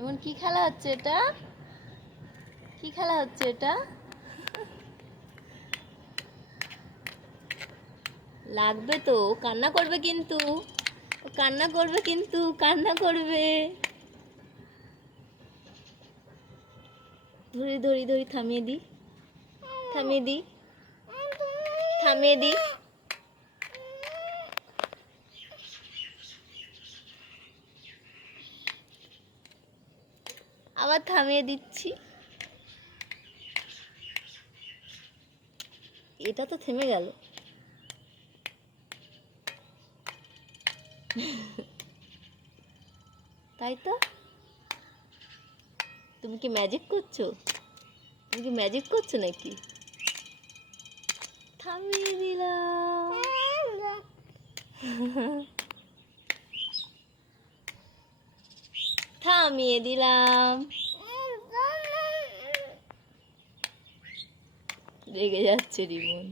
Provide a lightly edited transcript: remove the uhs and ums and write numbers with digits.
এমন কি খেলা হচ্ছে এটা? কি খেলা হচ্ছে এটা? লাগবে তো, কান্না করবে কিন্তু, কান্না করবে কিন্তু, কান্না করবে। ধরি ধরি ধরি, থামিয়ে দি, থামিয়ে দি, থামিয়ে দি। আবার থামিয়ে দিচ্ছি। এটা তো থেমে গেল। তাই তো, তুমি কি ম্যাজিক করছো? তুমি কি ম্যাজিক করছো নাকি? থামিয়ে দিলাম। থামিয়ে দিলাম। রেগে যাচ্ছে রিমন।